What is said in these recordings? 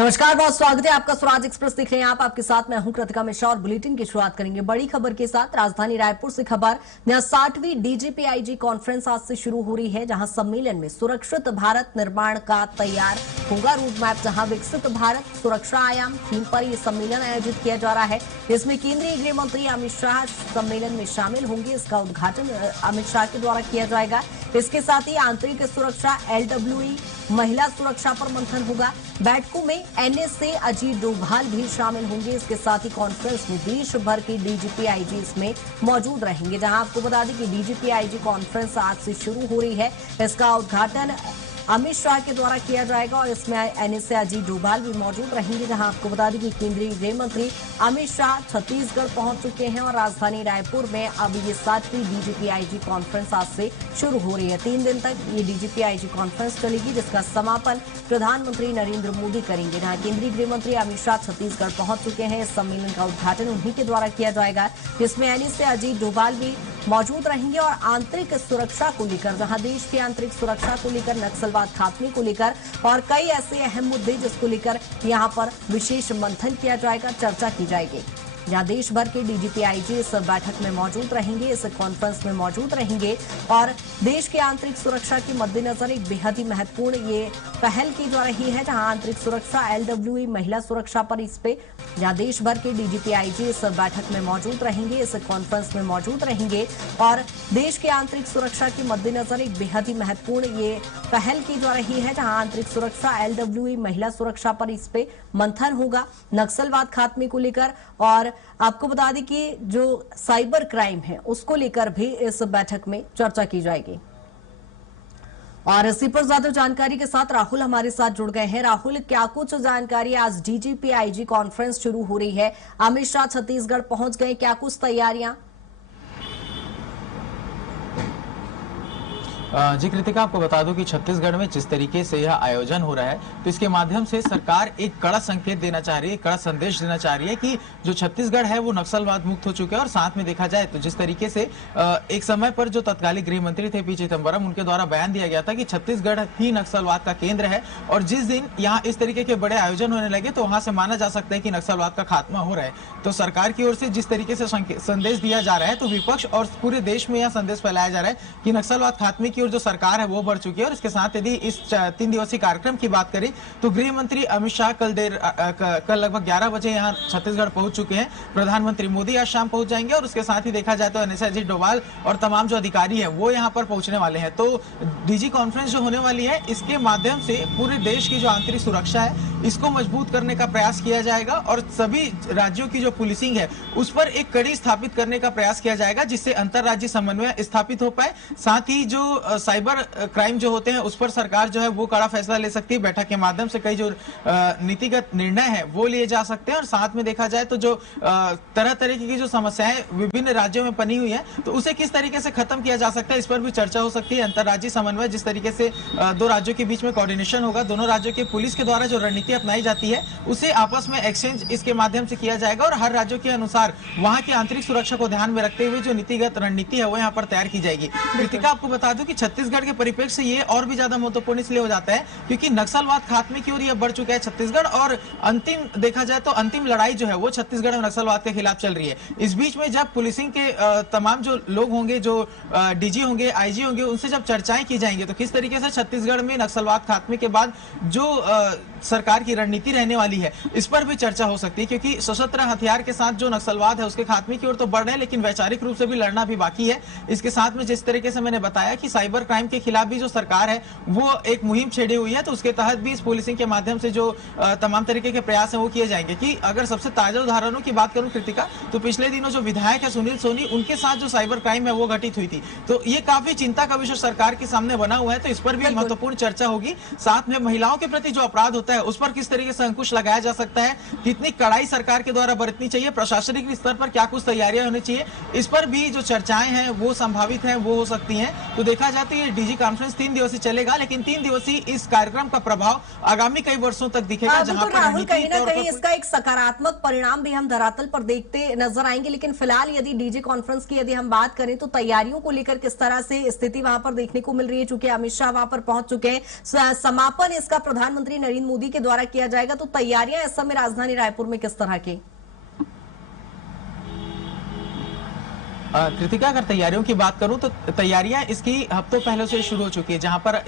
नमस्कार, बहुत स्वागत है आपका। स्वराज एक्सप्रेस देख रहे हैं आप। आपके साथ मैं हूं कृतिका मिश्रा और बुलेटिन की शुरुआत करेंगे बड़ी खबर के साथ। राजधानी रायपुर से खबर। 60वीं डीजीपी आईजी कॉन्फ्रेंस आज से शुरू हो रही है, जहां सम्मेलन में सुरक्षित भारत निर्माण का तैयार होगा रोड मैप, जहां विकसित भारत सुरक्षा आयाम थीम पर यह सम्मेलन आयोजित किया जा रहा है। इसमें केंद्रीय गृह मंत्री अमित शाह सम्मेलन में शामिल होंगे। इसका उद्घाटन अमित शाह के द्वारा किया जाएगा। इसके साथ ही आंतरिक सुरक्षा LWE महिला सुरक्षा पर मंथन होगा। बैठकों में NSA अजीत डोभाल भी शामिल होंगे। इसके साथ ही कॉन्फ्रेंस में देश भर के डीजीपी आईजी इसमें मौजूद रहेंगे, जहां आपको बता दें कि डीजीपी आईजी कॉन्फ्रेंस आज से शुरू हो रही है। इसका उद्घाटन अमित शाह के द्वारा किया जाएगा और इसमें NSA अजीत डोभाल भी मौजूद रहेंगे। जहां आपको बता दें कि केंद्रीय गृह मंत्री अमित शाह छत्तीसगढ़ पहुंच चुके हैं और राजधानी रायपुर में अब ये 7वीं डीजीपी आईजी कॉन्फ्रेंस आज से शुरू हो रही है। 3 दिन तक ये डीजीपी आईजी कॉन्फ्रेंस चलेगी, जिसका समापन प्रधानमंत्री नरेंद्र मोदी करेंगे। जहां केंद्रीय गृह मंत्री अमित शाह छत्तीसगढ़ पहुंच चुके हैं। इस सम्मेलन का उद्घाटन उन्हीं के द्वारा किया जाएगा, जिसमें NSA अजीत डोभाल भी मौजूद रहेंगे। और आंतरिक सुरक्षा को लेकर, जहां देश की आंतरिक सुरक्षा को लेकर, नक्सलवाद खात्मे को लेकर और कई ऐसे अहम मुद्दे जिसको लेकर यहां पर विशेष मंथन किया जाएगा, चर्चा की जाएगी। जहां देश भर के डीजीपी आईजी इस बैठक में मौजूद रहेंगे, इस कॉन्फ्रेंस में मौजूद रहेंगे और देश की आंतरिक सुरक्षा के मद्देनजर एक बेहद ही महत्वपूर्ण ये पहल की जा रही है, जहां आंतरिक सुरक्षा LWE महिला सुरक्षा पर इस पे जहां देश भर के डीजीपी आईजी इस बैठक में मौजूद रहेंगे, इस कॉन्फ्रेंस में मौजूद रहेंगे और देश की आंतरिक सुरक्षा के मद्देनजर एक बेहद ही महत्वपूर्ण ये पहल की जा रही है, जहां आंतरिक सुरक्षा LWE महिला सुरक्षा पर इस पे मंथन होगा नक्सलवाद खात्मे को लेकर। और आपको बता दें कि जो साइबर क्राइम है उसको लेकर भी इस बैठक में चर्चा की जाएगी। और इसी पर ज्यादा जानकारी के साथ राहुल हमारे साथ जुड़ गए हैं। राहुल, क्या कुछ जानकारी? आज डीजीपी आईजी कॉन्फ्रेंस शुरू हो रही है, अमित शाह छत्तीसगढ़ पहुंच गए, क्या कुछ तैयारियां? जी कृतिका, आपको बता दूं कि छत्तीसगढ़ में जिस तरीके से यह आयोजन हो रहा है, तो इसके माध्यम से सरकार एक कड़ा संकेत देना चाह रही है, कड़ा संदेश देना चाह रही है कि जो छत्तीसगढ़ है वो नक्सलवाद मुक्त हो चुका है। और साथ में देखा जाए तो जिस तरीके से एक समय पर जो तत्कालीन गृह मंत्री थे P चिदंबरम, उनके द्वारा बयान दिया गया था कि छत्तीसगढ़ ही नक्सलवाद का केंद्र है और जिस दिन यहाँ इस तरीके के बड़े आयोजन होने लगे तो वहां से माना जा सकता है कि नक्सलवाद का खात्मा हो रहा है। तो सरकार की ओर से जिस तरीके से संदेश दिया जा रहा है, तो विपक्ष और पूरे देश में यह संदेश फैलाया जा रहा है कि नक्सलवाद खात्मे की ओर जो सरकार है वो बढ़ चुकी है। और इसके साथ यदि इस 3 दिवसीय कार्यक्रम की बात करें तो गृह मंत्री अमित शाह कल लगभग 11 बजे यहां छत्तीसगढ़ पहुंच चुके हैं। प्रधानमंत्री मोदी आज शाम पहुंच जाएंगे और उसके साथ ही देखा जाए तो NSA अजीत डोभाल और तमाम जो अधिकारी हैं वो यहां पर पहुंचने वाले हैं। तो डीजी कॉन्फ्रेंस जो होने वाली है, इसके माध्यम से पूरे देश की जो आंतरिक सुरक्षा है इसको मजबूत करने का प्रयास किया जाएगा और सभी राज्यों की जो पुलिसिंग है उस पर एक कड़ी स्थापित करने का प्रयास किया जाएगा, जिससे अंतरराज्यीय समन्वय स्थापित हो पाए। साथ ही जो साइबर क्राइम जो होते हैं उस पर सरकार जो है वो कड़ा फैसला ले सकती है। बैठक के माध्यम से कई जो नीतिगत निर्णय है वो लिए जा सकते हैं। और साथ में देखा जाए तो जो तरह तरीके की जो समस्याएं विभिन्न राज्यों में बनी हुई है, तो उसे किस तरीके से खत्म किया जा सकता है, इस पर भी चर्चा हो सकती है। अंतरराज्यीय समन्वय, जिस तरीके से 2 राज्यों के बीच में कोऑर्डिनेशन होगा, दोनों राज्यों के पुलिस के द्वारा जो रणनीति अपनाई जाती है उसे आपस में एक्सचेंज इसके माध्यम से किया जाएगा और हर राज्यों के अनुसार वहां की आंतरिक सुरक्षा को ध्यान में रखते हुए जो नीतिगत रणनीति है वो यहाँ पर तैयार की जाएगी। कृतिका, आपको बता दूं कि छत्तीसगढ़ के परिप्रेक्ष्य से ये और भी ज्यादा महत्वपूर्ण इसलिए हो जाता है क्योंकि नक्सलवाद खात्मे की ओर ये बढ़ चुका है छत्तीसगढ़ और अंतिम देखा जाए तो अंतिम लड़ाई जो है वो छत्तीसगढ़ में नक्सलवाद के खिलाफ चल रही है। इस बीच में जब पुलिसिंग के तमाम जो लोग होंगे, जो डीजी होंगे, आईजी होंगे, उनसे जब चर्चाएं की जाएंगी तो किस तरीके से छत्तीसगढ़ में नक्सलवाद खात्मे के बाद जो सरकार की रणनीति रहने वाली है इस पर भी चर्चा हो सकती है। क्योंकि सशस्त्र हथियार के साथ जो नक्सलवाद है उसके खात्मे की ओर तो बढ़ रहे हैं, लेकिन वैचारिक रूप से भी लड़ना भी बाकी है। इसके साथ में जिस तरीके से मैंने बताया कि साइबर क्राइम के खिलाफ भी जो सरकार है वो एक मुहिम छेड़ी हुई है, तो उसके तहत भी इस पुलिसिंग के माध्यम से जो तमाम तरीके के प्रयास हैं वो किए जाएंगे। कि अगर सबसे ताजा उदाहरणों की बात करूं कृतिका, तो पिछले दिनों जो विधायक है सुनील सोनी, उनके साथ जो साइबर क्राइम है वो घटित हुई थी। तो ये काफी चिंता का विषय सरकार के सामने बना हुआ है, तो इस पर भी महत्वपूर्ण चर्चा होगी। साथ में महिलाओं के प्रति जो अपराध होता है उस पर किस तरीके से अंकुश लगाया जा सकता है, कितनी कड़ाई सरकार के द्वारा बरतनी चाहिए, प्रशासनिक स्तर पर क्या कुछ तैयारियां होनी चाहिए, इस पर भी जो चर्चाएं हैं वो संभावित हैं, वो हो सकती हैं। तो देखा जाए जाए तो ये डीजी कॉन्फ्रेंस 3 दिवसीय चलेगा, लेकिन 3 दिवसीय इस कार्यक्रम का प्रभाव आगामी कई वर्षों तक दिखेगा, जहां पर राहुल कहीं ना कहीं इसका एक सकारात्मक परिणाम भी हम धरातल पर देखते नजर आएंगे। लेकिन फिलहाल यदि डीजी कॉन्फ्रेंस की यदि हम बात करें तो तैयारियों को लेकर किस तरह से स्थिति वहां पर देखने को मिल रही है, चूंकि अमित शाह वहां पर पहुंच चुके हैं, समापन इसका प्रधानमंत्री नरेंद्र मोदी के द्वारा किया जाएगा, तो तैयारियां इस समय राजधानी रायपुर में किस तरह की? कृतिका, अगर तैयारियों की बात करूं तो तैयारियां इसकी हफ्तों पहले से शुरू हो चुकी है, जहां पर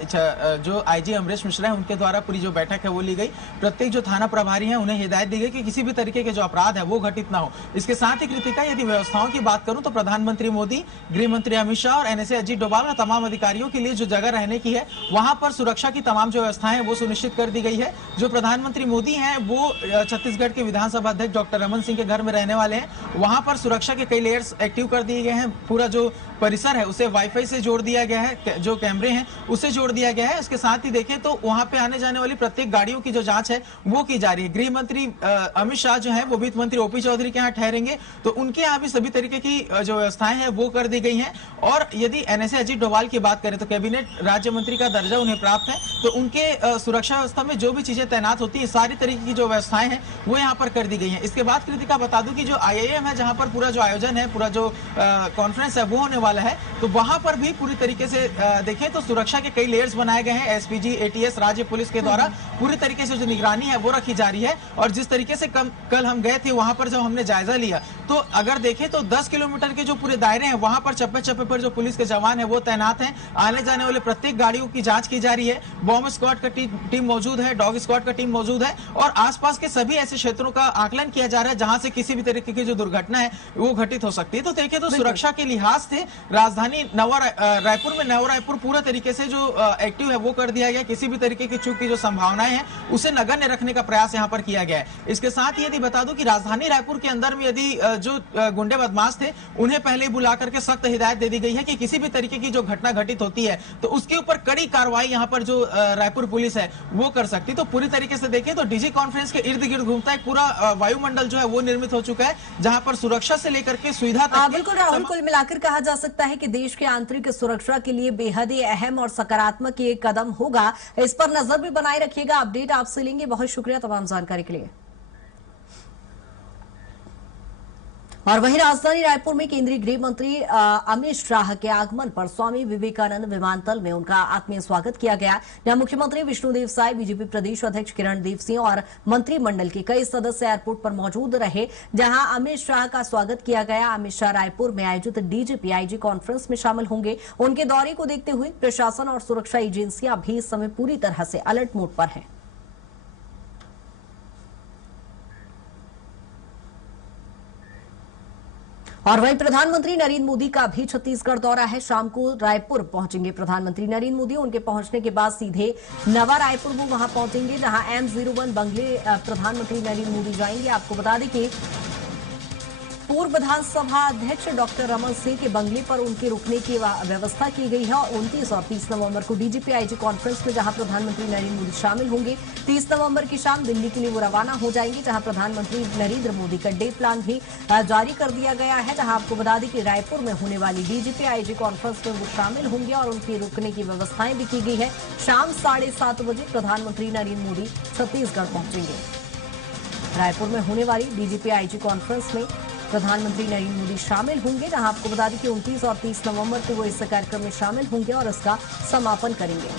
जो आईजी अमरीश मिश्रा है उनके द्वारा पूरी जो बैठक है वो ली गई। प्रत्येक जो थाना प्रभारी है उन्हें हिदायत दी गई कि किसी भी तरीके के जो अपराध है वो घटित ना हो। इसके साथ ही कृतिका, यदि व्यवस्थाओं की बात करूं तो प्रधानमंत्री मोदी, गृह मंत्री अमित शाह और एनएसए अजीत डोभाल और तमाम अधिकारियों के लिए जो जगह रहने की है वहां पर सुरक्षा की तमाम जो व्यवस्थाएं वो सुनिश्चित कर दी गई है। जो प्रधानमंत्री मोदी है वो छत्तीसगढ़ के विधानसभा अध्यक्ष डॉक्टर रमन सिंह के घर में रहने वाले हैं। वहां पर सुरक्षा के कई लेयर्स एक्टिव कर दिए गए हैं। पूरा जो परिसर है उसे वाईफाई से जोड़ दिया गया है, जो कैमरे हैं उसे जोड़ दिया गया है। इसके साथ ही देखें तो वहां पे आने जाने वाली प्रत्येक गाड़ियों की जो जांच है वो की जा रही है। गृह मंत्री अमित शाह जो है वो वित्त मंत्री ओपी चौधरी के यहाँ ठहरेंगे, तो उनके यहाँ भी सभी तरीके की जो व्यवस्थाएं हैं वो कर दी गई हैं। और यदि एनएसए अजीत डोभाल की बात करें तो कैबिनेट राज्य मंत्री का दर्जा उन्हें प्राप्त है, तो उनके सुरक्षा व्यवस्था में जो भी चीजें तैनात होती है सारी तरीके की जो व्यवस्थाएं हैं वो यहाँ पर कर दी गई है। इसके बाद कृतिका बता दूं कि जो IIM है, जहां पर पूरा जो आयोजन है, पूरा जो कॉन्फ्रेंस है वो होने वाला है, तो वहां पर भी पूरी तरीके से देखें तो सुरक्षा के कई लेयर्स बनाए गए हैं। एसपीजी, ATS, राज्य पुलिस के द्वारा पूरी तरीके से जो निगरानी है वो रखी जा रही है। और जिस तरीके से कल हम गए थे वहां पर जब हमने जायजा लिया, तो अगर देखें तो 10 किलोमीटर के जो पूरे दायरे हैं वहां पर चप्पे चप्पे पर जो पुलिस के जवान है वो तैनात हैं। आने जाने वाले प्रत्येक गाड़ियों की जांच की जा रही है। बॉम्ब स्क्वाड का टीम मौजूद है, डॉग स्क्वाड का टीम मौजूद है, और आसपास के सभी ऐसे क्षेत्रों का आकलन किया जा रहा है जहां से किसी भी तरीके की जो दुर्घटना है वो घटित हो सकती है। तो देखें तो सुरक्षा के लिहाज से राजधानी रायपुर में नवा रायपुर पूरा तरीके से जो एक्टिव है वो कर दिया गया। किसी भी तरीके की चूक की जो संभावनाएं हैं उसे नगण्य रखने का प्रयास यहां पर किया गया है। इसके साथ ही यदि बता दूं कि राजधानी रायपुर के अंदर में यदि जो गुंडे बदमाश थे उन्हें पहले ही बुला करके सख्त हिदायत दे दी गई है कि किसी भी तरीके की जो घटना घटित होती है तो उसके ऊपर कड़ी कार्रवाई यहां पर जो रायपुर पुलिस है वो कर सकती। तो पूरी तरीके से देखें तो डीजी कॉन्फ्रेंस के इर्द गिर्द घूमता एक पूरा वायुमंडल जो है वो निर्मित हो चुका है, जहां पर सुरक्षा से लेकर के सुविधा तक। बिल्कुल राहुल, कुल मिलाकर कहा जा सकता है कि देश के आंतरिक सुरक्षा के लिए बेहद ही अहम और सकारात्मक ये कदम होगा। इस पर नजर भी बनाए रखिएगा। अपडेट आपसे लेंगे। बहुत शुक्रिया तमाम जानकारी के लिए। और वहीं राजधानी रायपुर में केंद्रीय गृह मंत्री अमित शाह के आगमन पर स्वामी विवेकानंद विमानतल में उनका आत्मीय स्वागत किया गया, जहां मुख्यमंत्री विष्णुदेव साय, बीजेपी प्रदेश अध्यक्ष किरण देव सिंह और मंत्रिमंडल के कई सदस्य एयरपोर्ट पर मौजूद रहे, जहां अमित शाह का स्वागत किया गया। अमित शाह रायपुर में आयोजित DGPIG कॉन्फ्रेंस में शामिल होंगे। उनके दौरे को देखते हुए प्रशासन और सुरक्षा एजेंसियां भी इस समय पूरी तरह से अलर्ट मोड पर है। और वहीं प्रधानमंत्री नरेंद्र मोदी का भी छत्तीसगढ़ दौरा है। शाम को रायपुर पहुंचेंगे प्रधानमंत्री नरेंद्र मोदी। उनके पहुंचने के बाद सीधे नवा रायपुर वो वहां पहुंचेंगे, जहां M01 बंगले प्रधानमंत्री नरेंद्र मोदी जाएंगे। आपको बता दें कि पूर्व विधानसभा अध्यक्ष डॉक्टर रमन सिंह के बंगले पर उनके रुकने की व्यवस्था की गई है। 29 और 30 नवंबर को DGPIG कॉन्फ्रेंस में जहां प्रधानमंत्री नरेंद्र मोदी शामिल होंगे। 30 नवंबर की शाम दिल्ली के लिए वो रवाना हो जाएंगे, जहां प्रधानमंत्री नरेंद्र मोदी का डे प्लान भी जारी कर दिया गया है। जहां आपको बता दें कि रायपुर में होने वाली DGPIG कॉन्फ्रेंस में वो शामिल होंगे और उनके रुकने की व्यवस्थाएं भी की गई है। शाम 7:30 बजे प्रधानमंत्री नरेंद्र मोदी छत्तीसगढ़ पहुंचेंगे। रायपुर में होने वाली DGPIG कॉन्फ्रेंस में प्रधानमंत्री नरेंद्र मोदी शामिल होंगे, जहां आपको बता दें कि 29 और 30 नवंबर को वो इस कार्यक्रम में शामिल होंगे और इसका समापन करेंगे।